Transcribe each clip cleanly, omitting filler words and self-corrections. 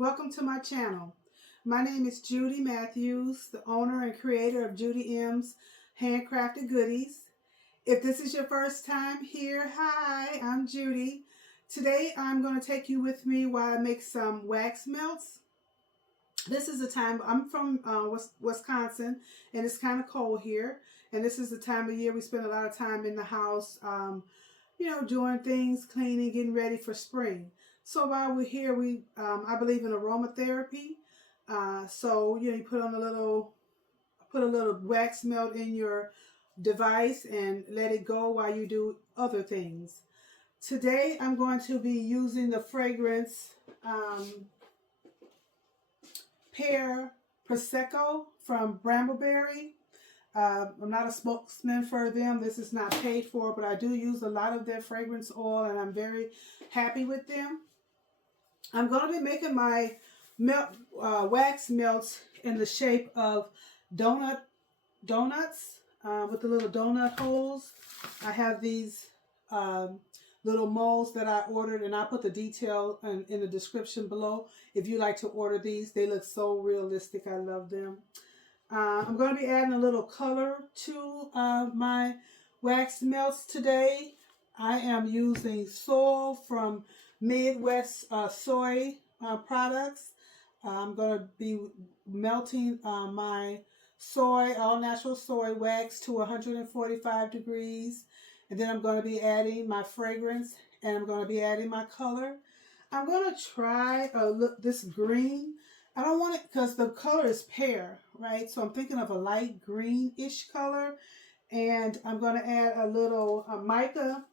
Welcome to my channel. My name is Judy Matthews, the owner and creator of Judy M's Handcrafted Goodies. If this is your first time here, hi, I'm Judy. Today I'm going to take you with me while I make some wax melts. This is the time, I'm from Wisconsin, and it's kind of cold here. And this is the time of year we spend a lot of time in the house, doing things, cleaning, getting ready for spring. So while we're here, I believe in aromatherapy. You put a little wax melt in your device and let it go while you do other things. Today I'm going to be using the fragrance Pear Pessco from Brambleberry. I'm not a spokesman for them. This is not paid for, but I do use a lot of their fragrance oil, and I'm very happy with them. I'm going to be making my wax melts in the shape of donuts with the little donut holes. I have these little molds that I ordered, and I'll put the detail in the description below if you like to order these. They look so realistic. I love them. I'm going to be adding a little color to my wax melts today. I am using soy from Midwest soy products. I'm going to be melting my soy, all natural soy wax to 145 degrees. And then I'm going to be adding my fragrance, and I'm going to be adding my color. I'm going to try this green. I don't want it because the color is pear, right? So I'm thinking of a light greenish color. And I'm going to add a little mica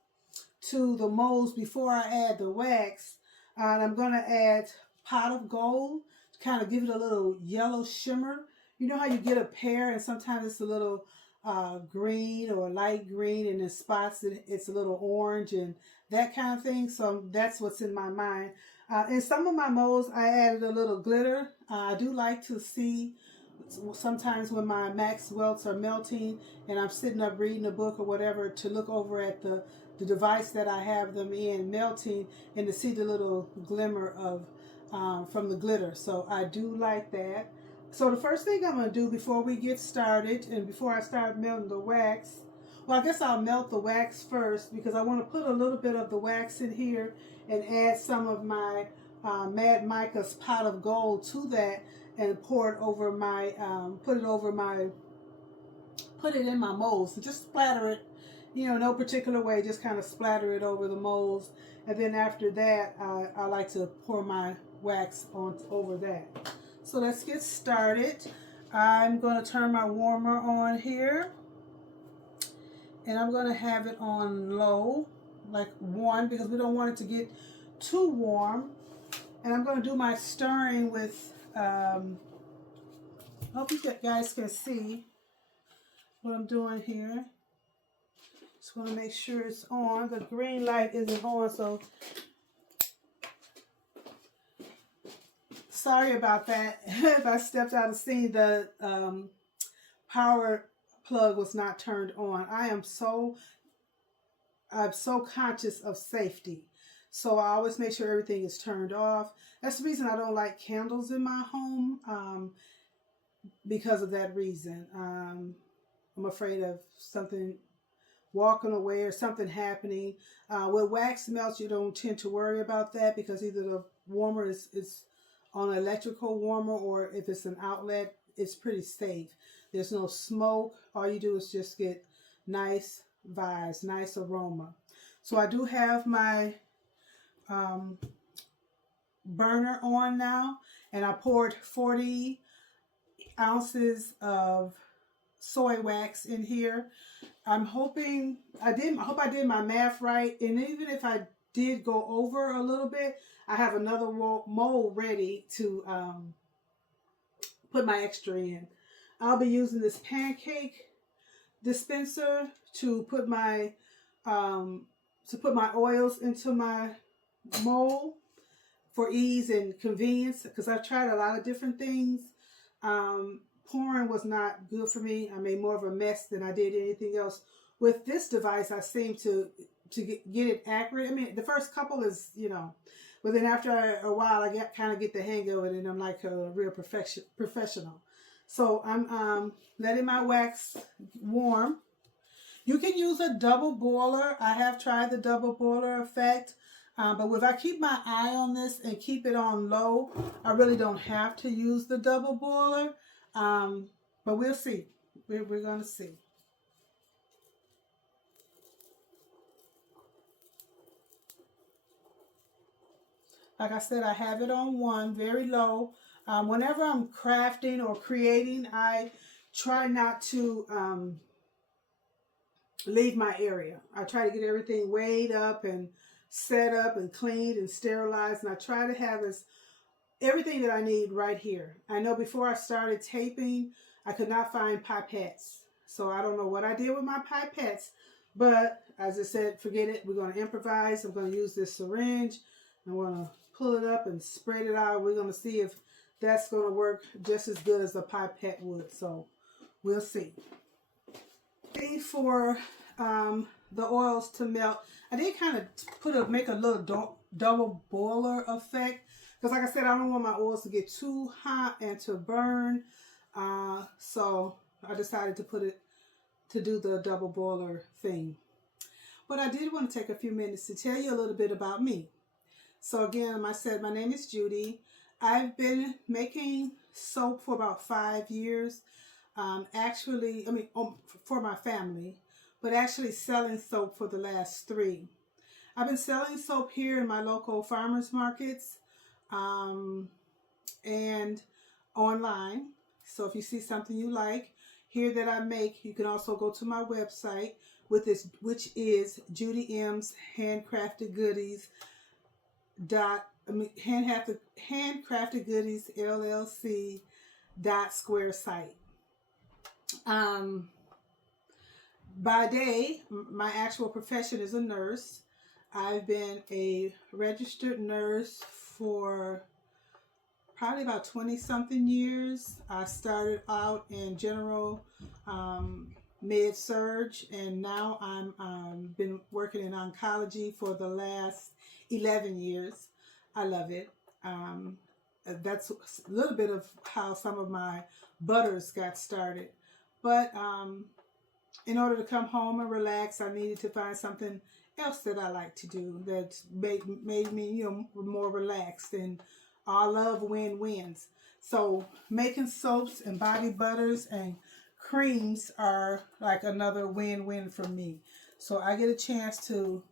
to the molds before I add the wax. And I'm going to add pot of gold to kind of give it a little yellow shimmer. You know how you get a pear and sometimes it's a little green or light green, and in spots it's a little orange and that kind of thing. So that's what's in my mind. In some of my molds I added a little glitter. I do like to see sometimes when my wax welts are melting and I'm sitting up reading a book or whatever, to look over at the device that I have them in melting and to see the little glimmer of from the glitter. So I do like that. So the first thing I'm going to do before we get started and before I start melting the wax, well, I guess I'll melt the wax first because I want to put a little bit of the wax in here and add some of my Mad Mica's pot of gold to that and pour it over my, put it in my molds. So just splatter it, no particular way, just kind of splatter it over the molds. And then after that, I like to pour my wax over that. So let's get started. I'm going to turn my warmer on here. And I'm going to have it on low, like 1, because we don't want it to get too warm. And I'm going to do my stirring with, I hope you guys can see what I'm doing here. Just want to make sure it's on. The green light isn't on, so sorry about that. If I stepped out of scene, the power plug was not turned on. I'm so conscious of safety. So I always make sure everything is turned off. That's the reason I don't like candles in my home, because of that reason. I'm afraid of something walking away or something happening. With wax melts, you don't tend to worry about that because either the warmer is on an electrical warmer, or if it's an outlet, it's pretty safe. There's no smoke. All you do is just get nice vibes, nice aroma. So I do have my burner on now, and I poured 40 ounces of soy wax in here. I'm hoping I hope I did my math right, and even if I did go over a little bit, I have another mold ready to put my extra in. I'll be using this pancake dispenser to put my oils into my mold for ease and convenience, because I've tried a lot of different things. Pouring was not good for me. I made more of a mess than I did anything else. With this device, I seem to get it accurate. I mean, the first couple is, But then after a while, I kind of get the hang of it, and I'm like a real professional. So I'm letting my wax warm. You can use a double boiler. I have tried the double boiler effect. But if I keep my eye on this and keep it on low, I really don't have to use the double boiler. But we'll see. We're going to see. Like I said, I have it on 1, very low. Whenever I'm crafting or creating, I try not to leave my area. I try to get everything weighed up and set up and cleaned and sterilized. And I try to have everything that I need right here. I know before I started taping, I could not find pipettes. So I don't know what I did with my pipettes. But as I said, forget it. We're going to improvise. I'm going to use this syringe. I'm going to pull it up and spread it out. We're going to see if that's going to work just as good as a pipette would. So we'll see. For the oils to melt, I did kind of make a little double boiler effect. Because like I said, I don't want my oils to get too hot and to burn. So I decided to do the double boiler thing. But I did want to take a few minutes to tell you a little bit about me. So again, I said, my name is Judy. I've been making soap for about 5 years. For my family, but actually selling soap for the last 3. I've been selling soap here in my local farmers markets and online. So if you see something you like here that I make, you can also go to my website which is Judy M's Handcrafted Goodies Handcrafted Goodies LLC .square site. By day, my actual profession is a nurse. I've been a registered nurse for probably about 20-something years. I started out in general med-surg, and now I'm been working in oncology for the last 11 years. I love it. That's a little bit of how some of my butters got started. But in order to come home and relax, I needed to find something else that I like to do that made me, more relaxed. And I love win-wins. So making soaps and body butters and creams are like another win-win for me. So I get a chance to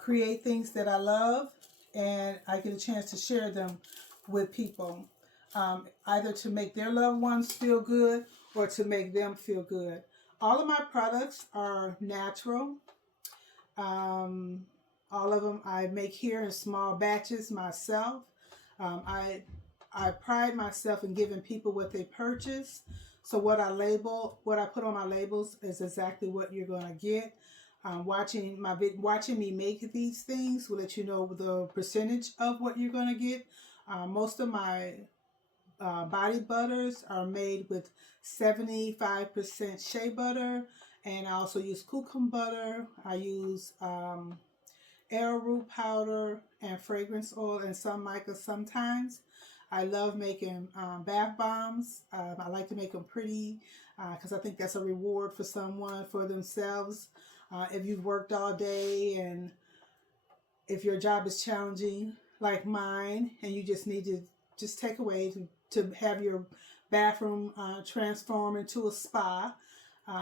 create things that I love, and I get a chance to share them with people, either to make their loved ones feel good or to make them feel good. All of my products are natural. All of them I make here in small batches myself. I pride myself in giving people what they purchase. So what I put on my labels is exactly what you're going to get. Watching me make these things will let you know the percentage of what you're going to get. Most of my body butters are made with 75% shea butter, and I also use cucumber butter. I use arrowroot powder and fragrance oil and some mica sometimes. I love making bath bombs. I like to make them pretty because I think that's a reward for someone, for themselves. If you've worked all day and if your job is challenging like mine and you just need to just take away to have your bathroom transform into a spa,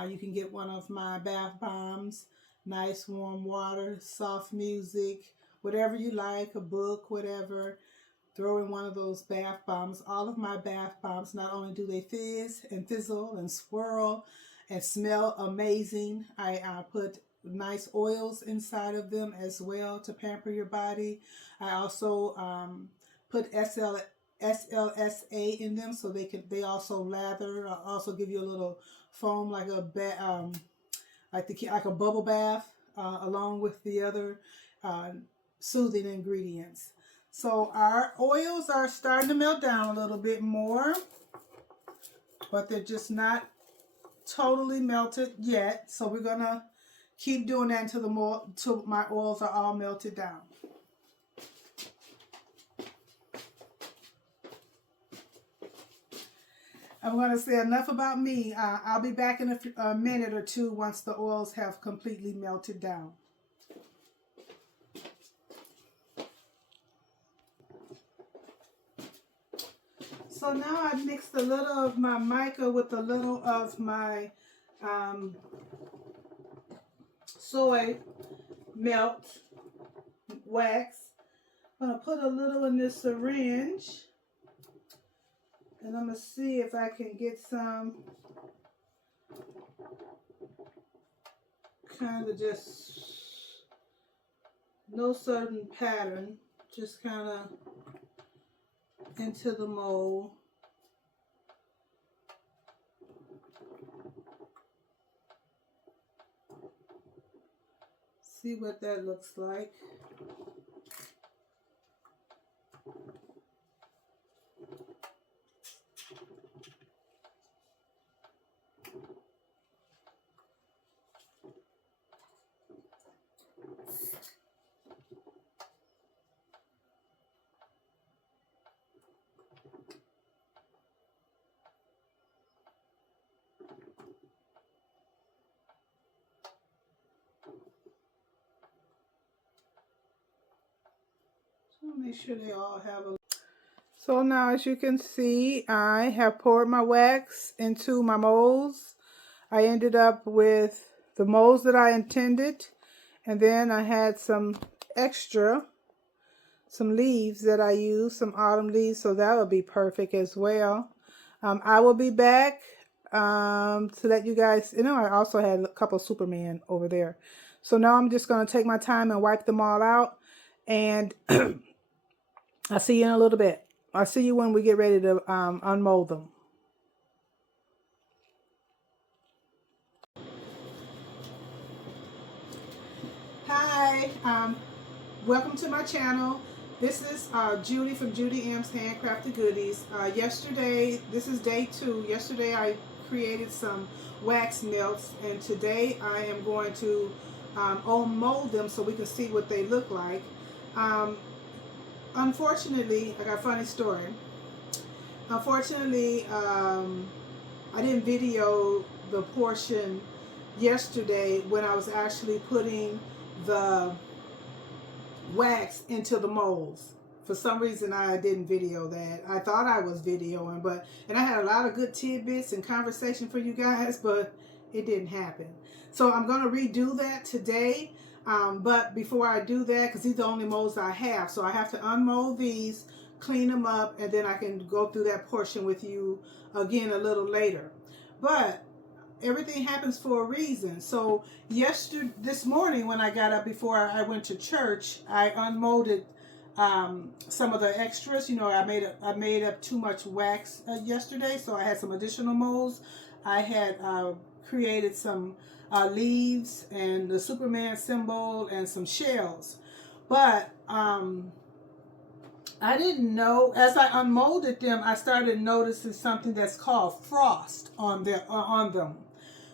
you can get one of my bath bombs. Nice warm water, soft music, whatever you like, a book, whatever. Throw in one of those bath bombs. All of my bath bombs, not only do they fizz and fizzle and swirl and smell amazing, I put nice oils inside of them as well to pamper your body. I also put SLSA in them so they also lather. I also give you a little foam like a bubble bath along with the other soothing ingredients. So our oils are starting to melt down a little bit more, but they're just not totally melted yet. So we're gonna keep doing that until my oils are all melted down. I'm going to say enough about me. I'll be back in a minute or two once the oils have completely melted down. So now I've mixed a little of my mica with a little of my soy melt wax. I'm going to put a little in this syringe. And I'm going to see if I can get some kind of just no certain pattern, just kind of into the mold. See what that looks like. Make sure they all have a... So now, as you can see, I have poured my wax into my molds. I ended up with the molds that I intended, and then I had some extra, some leaves that I used, some autumn leaves, so that will be perfect as well. I will be back to let you guys, I also had a couple of Superman over there. So now I'm just going to take my time and wipe them all out, and I'll see you in a little bit. I'll see you when we get ready to unmold them. Hi, welcome to my channel. This is Judy from Judy M's Handcrafted Goodies. Yesterday, this is day 2. Yesterday I created some wax melts, and today I am going to unmold them so we can see what they look like. Unfortunately, I got a funny story. Unfortunately, I didn't video the portion yesterday when I was actually putting the wax into the molds. For some reason, I didn't video that. I thought I was videoing, and I had a lot of good tidbits and conversation for you guys, but it didn't happen. So I'm going to redo that today. But before I do that, because these are the only molds I have, so I have to unmold these, clean them up, and then I can go through that portion with you again a little later. But everything happens for a reason. So this morning when I got up before I went to church, I unmolded some of the extras. I made up too much wax yesterday, so I had some additional molds. I had created some leaves and the Superman symbol and some shells, but I didn't know, as I unmolded them, I started noticing something that's called frost on them.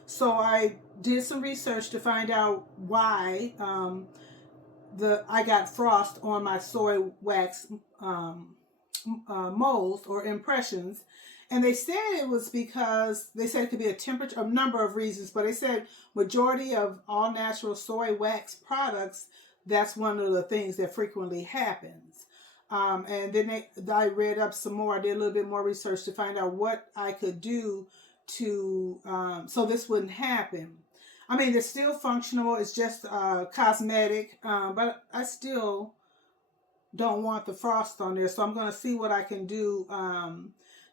So I did some research to find out why I got frost on my soy wax molds or impressions. And they said it was because, they said it could be a number of reasons, but they said majority of all natural soy wax products, that's one of the things that frequently happens. And then I read up some more. I did a little bit more research to find out what I could do to so this wouldn't happen. I mean, it's still functional. It's just cosmetic, but I still don't want the frost on there. So I'm going to see what I can do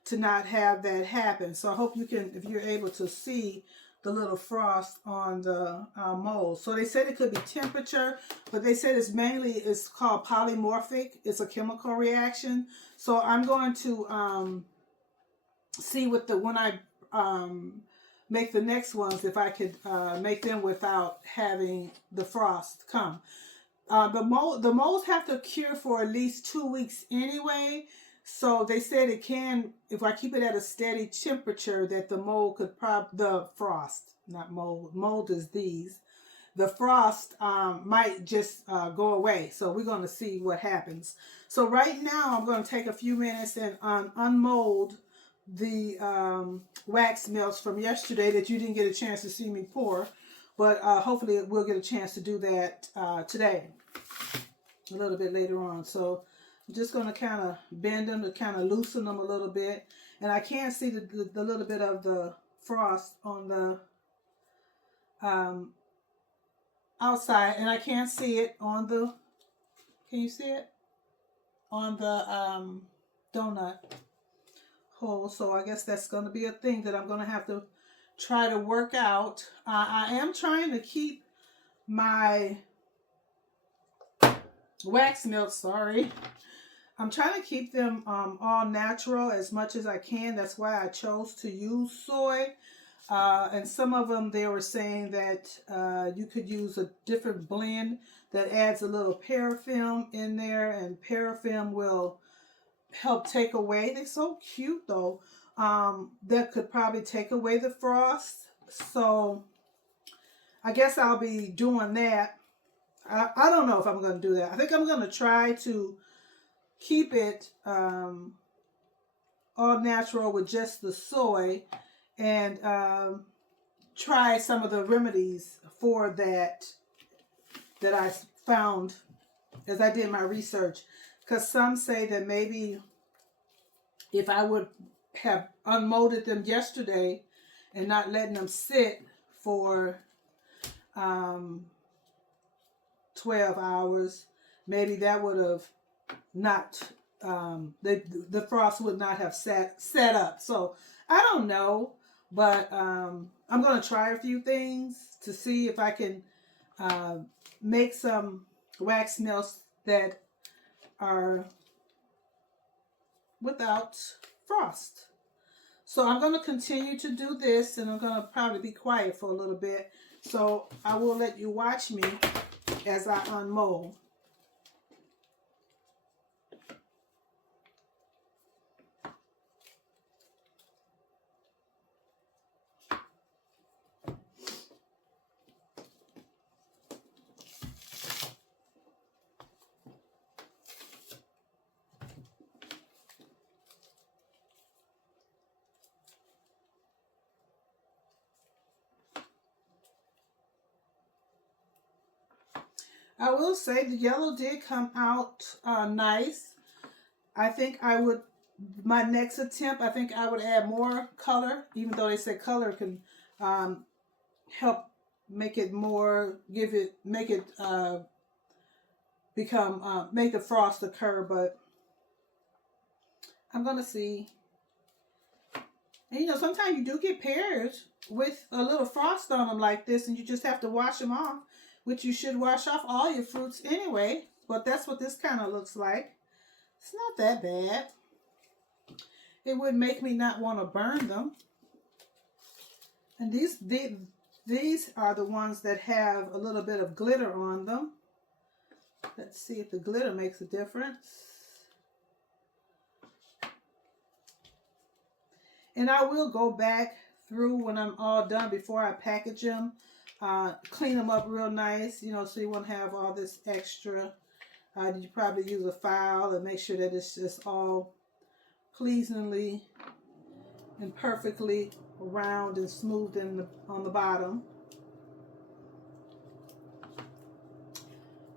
to not have that happen. So I hope you can, if you're able to see the little frost on the mold. So they said it could be temperature, but they said it's called polymorphic. It's a chemical reaction. So I'm going to see when I make the next ones, if I could make them without having the frost come. The molds have to cure for at least 2 weeks anyway. So they said it can, if I keep it at a steady temperature, that the mold could the frost, not mold, mold is these. The frost might just go away. So we're going to see what happens. So right now I'm going to take a few minutes and unmold the wax melts from yesterday that you didn't get a chance to see me pour. But hopefully we'll get a chance to do that today, a little bit later on. So I'm just going to kind of bend them to kind of loosen them a little bit. And I can see the little bit of the frost on the outside. And I can't see it on the, can you see it? On the donut hole. So I guess that's going to be a thing that I'm going to have to try to work out. I am trying to keep my wax melts, sorry. I'm trying to keep them all natural as much as I can. That's why I chose to use soy. And some of them, they were saying that you could use a different blend that adds a little paraffin in there, and paraffin will help take away. They're so cute though. That could probably take away the frost. So I guess I'll be doing that. I don't know if I'm going to do that. I think I'm going to try to keep it all natural with just the soy, and try some of the remedies for that I found as I did my research. Because some say that maybe if I would have unmolded them yesterday and not letting them sit for 12 hours, maybe that would have not, the frost would not have set up. So I don't know, but I'm going to try a few things to see if I can make some wax melts that are without frost. So I'm going to continue to do this, and I'm going to probably be quiet for a little bit. So I will let you watch me as I unmold. I will say the yellow did come out nice. I think I would, my next attempt, I think I would add more color, even though they said color can help make it more, make it become, make the frost occur. But I'm going to see. And you know, sometimes you do get pears with a little frost on them like this, and you just have to wash them off. Which you should wash off all your fruits anyway. But that's what this kind of looks like. It's not that bad. It would make me not want to burn them. And these are the ones that have a little bit of glitter on them. Let's see if the glitter makes a difference. And I will go back through when I'm all done before I package them. Clean them up real nice, you know, so you won't have all this extra. You probably use a file and make sure that it's just all pleasingly and perfectly round and smooth on the bottom.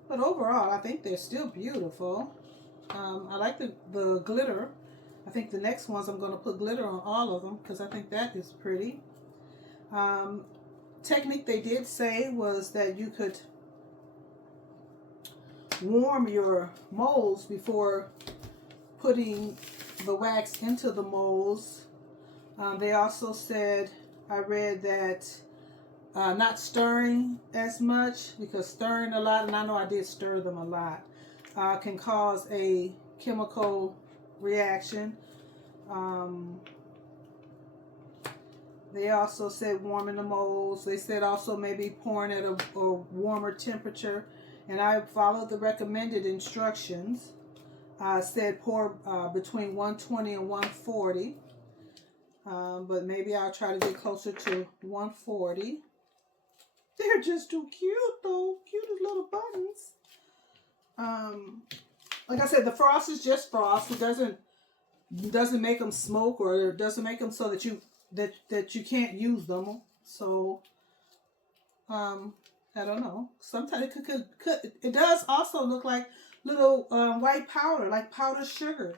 But overall, I think they're still beautiful. I like the glitter. I think the next ones I'm going to put glitter on all of them because I think that is pretty. Technique they did say was that you could warm your molds before putting the wax into the molds. They also said, I read that not stirring as much, because stirring a lot, and I know I did stir them a lot, can cause a chemical reaction. They also said warming the molds. They said also maybe pouring at a warmer temperature. And I followed the recommended instructions. Said pour between 120 and 140. But maybe I'll try to get closer to 140. They're just too cute though. Cutest little buttons. Like I said, the frost is just frost. It doesn't doesn't make them smoke, or doesn't make them so that you can't use them. So I don't know. Sometimes it does also look like little white powder, like powdered sugar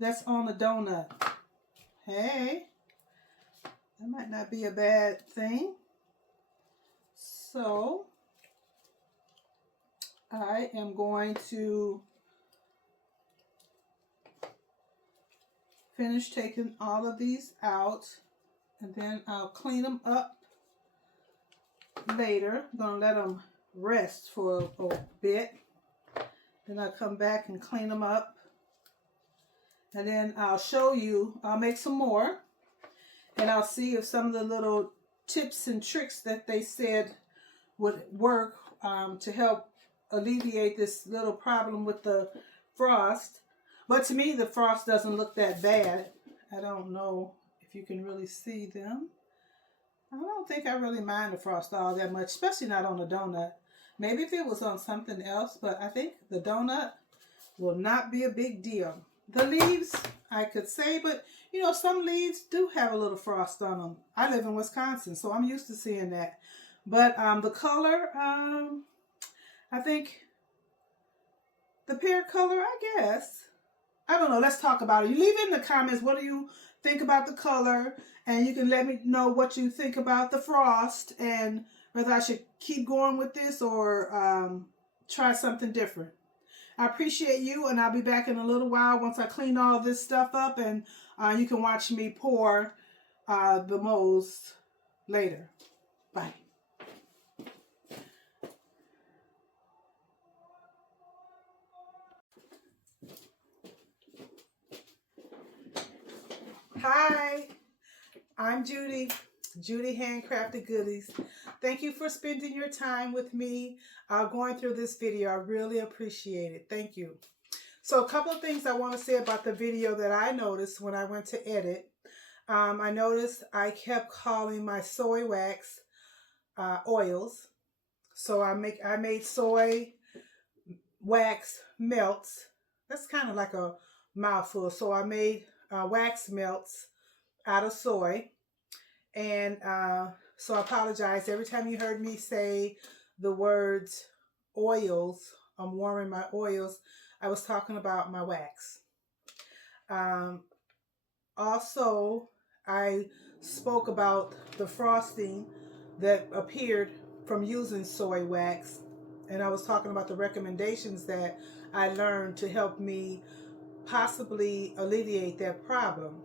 that's on the donut. Hey, that might not be a bad thing. So I am going to finish taking all of these out, and then I'll clean them up later. I'm going to let them rest for a bit. Then I'll come back and clean them up. And then I'll show you, I'll make some more. And I'll see if some of the little tips and tricks that they said would work to help alleviate this little problem with the frost. But to me, the frost doesn't look that bad. I don't know if you can really see them. I don't think I really mind the frost all that much, especially not on a donut. Maybe if it was on something else, but I think the donut will not be a big deal. The leaves, I could say, but you know, some leaves do have a little frost on them. I live in Wisconsin, so I'm used to seeing that. But the color, I think the pear color, I guess. I don't know. Let's talk about it. You leave it in the comments. What do you think about the color? And you can let me know what you think about the frost and whether I should keep going with this or try something different. I appreciate you, and I'll be back in a little while once I clean all this stuff up, and you can watch me pour the molds later. Bye. Hi, I'm Judy, Judy Handcrafted Goodies. Thank you for spending your time with me going through this video. I really appreciate it. Thank you. So a couple of things I want to say about the video that I noticed when I went to edit. I noticed I kept calling my soy wax oils. So I made soy wax melts. That's kind of like a mouthful. So I made wax melts out of soy. And so I apologize. Every time you heard me say the words oils, I'm warming my oils, I was talking about my wax. Also, I spoke about the frosting that appeared from using soy wax. And I was talking about the recommendations that I learned to help me possibly alleviate that problem.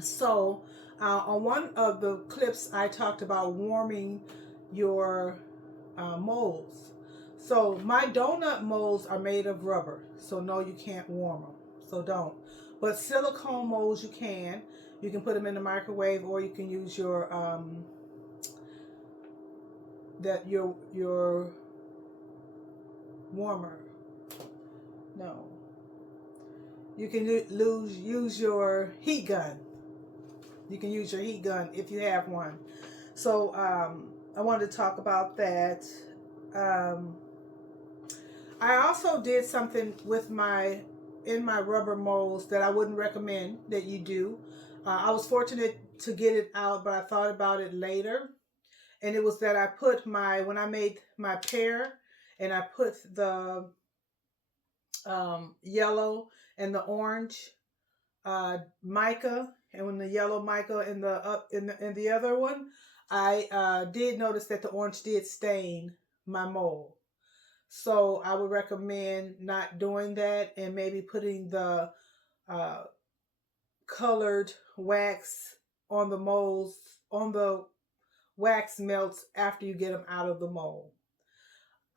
So on one of the clips, I talked about warming your molds. So my donut molds are made of rubber, so no, you can't warm them, so don't. But silicone molds you can. You can put them in the microwave, or you can use your your warmer. No, you can use your heat gun. You can use your heat gun if you have one. So I wanted to talk about that. I also did something with in my rubber molds that I wouldn't recommend that you do. I was fortunate to get it out, but I thought about it later. And it was that I put when I made my pear, and I put the yellow and the orange mica, and when the yellow mica in the other one, I did notice that the orange did stain my mold. So I would recommend not doing that, and maybe putting the colored wax on the molds, on the wax melts after you get them out of the mold.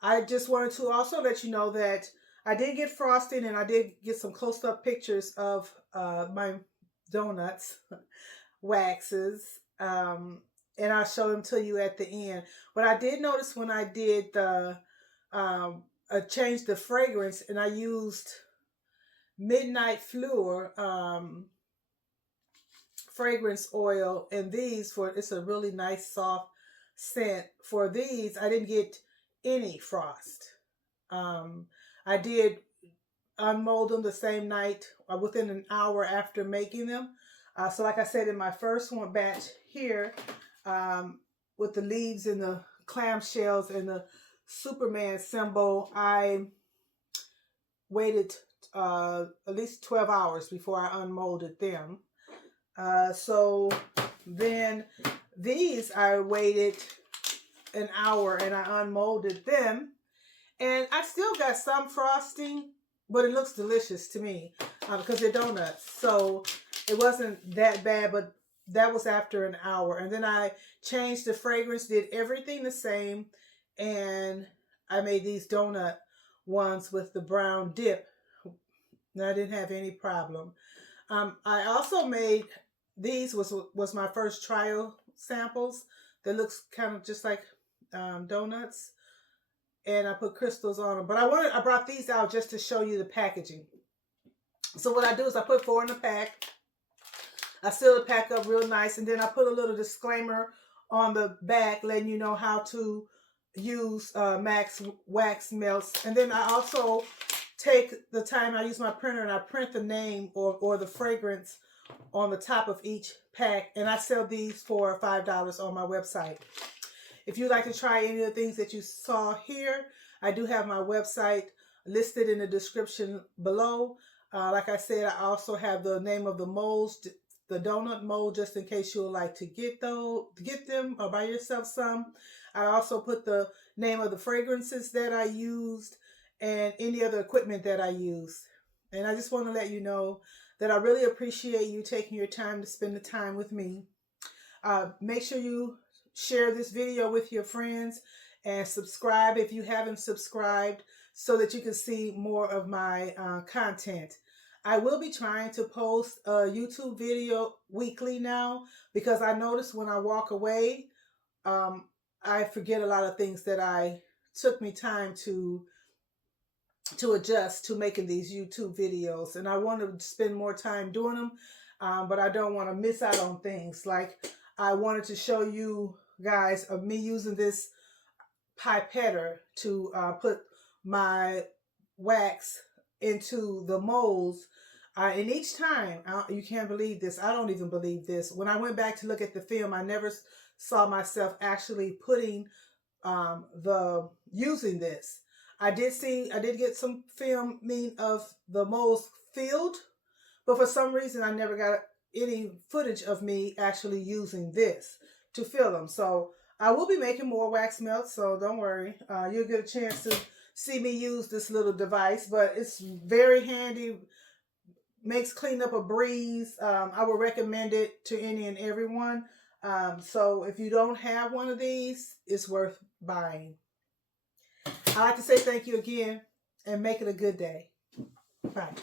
I just wanted to also let you know that I did get frosting, and I did get some close-up pictures of my donuts waxes, and I'll show them to you at the end. But I did notice when I did the I changed the fragrance, and I used Midnight Fleur fragrance oil, and it's a really nice soft scent. For these, I didn't get any frost. I did unmold them the same night or within an hour after making them. So like I said, in my first one batch here, with the leaves and the clamshells and the Superman symbol, I waited at least 12 hours before I unmolded them. So then these I waited an hour and I unmolded them, and I still got some frosting, but it looks delicious to me because they're donuts. So it wasn't that bad, but that was after an hour. And then I changed the fragrance, did everything the same, and I made these donut ones with the brown dip. And I didn't have any problem. I also made these was my first trial samples. That looks kind of just like donuts, and I put crystals on them. But I brought these out just to show you the packaging. So what I do is I put 4 in the pack. I seal the pack up real nice, and then I put a little disclaimer on the back letting you know how to use Max wax melts. And then I also take the time, I use my printer and I print the name or the fragrance on the top of each pack, and I sell these for $5 on my website. If you'd like to try any of the things that you saw here, I do have my website listed in the description below. Like I said, I also have the name of the molds, the donut mold, just in case you would like to get them or buy yourself some. I also put the name of the fragrances that I used and any other equipment that I used. And I just want to let you know that I really appreciate you taking your time to spend the time with me. Make sure you share this video with your friends and subscribe if you haven't subscribed so that you can see more of my content. I will be trying to post a YouTube video weekly now because I notice when I walk away, I forget a lot of things that I took me time to adjust to making these YouTube videos, and I want to spend more time doing them, but I don't want to miss out on things. Like I wanted to show you guys of me using this pipetter to put my wax into the molds, and each time, you can't believe this, I don't even believe this, when I went back to look at the film, I never saw myself actually putting using this. I did get some film of the molds filled, but for some reason I never got any footage of me actually using this to fill them. So I will be making more wax melts, so don't worry. You'll get a chance to see me use this little device, but it's very handy, makes cleanup a breeze. I would recommend it to any and everyone. So if you don't have one of these, it's worth buying. I'd like to say thank you again and make it a good day. Bye.